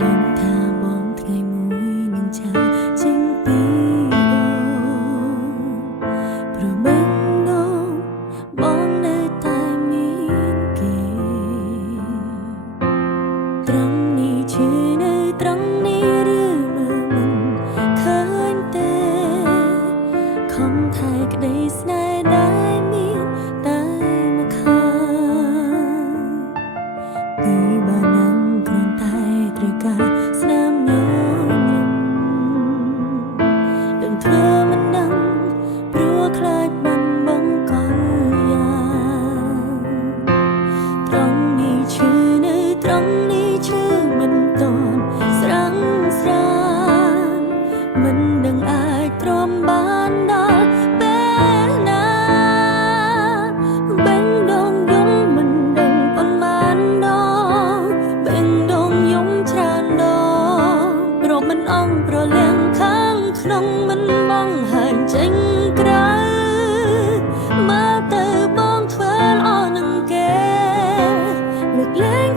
ដឹងថាបងថ្ងៃមួយនឹងចាស់ចេញពីអូព្រោះបេះដូងបងនៅតែមានគេត្រង់នេះឈឺនៅត្រង់នេះឬមើលមិនឃើញទេខំថែក្តីស្នេហ៍ដែលមានតែមកខាងពីបាននឹងគ្រាន់តែត្រូវការស្នាមញញឹមដឹងធ្វើមិនដឹងព្រោះខ្លាចបានបង្កយ៉ាងត្រង់នេះឈឺនៅត្រង់នេះឈឺមិនតន់ស្រាំងស្រានមិនដឹងអាចទ្រាំបានដល់ពេលណាបេះដូងយំមិនដឹងប៉ុន្មានដងបេះដូងយំច្រើនដងរកមិនអងប្រលាំងខាងក្នុងមិនបង្ហាញចេញក្រៅមើលទៅបងធ្វើល្អនឹងគេលើកលែង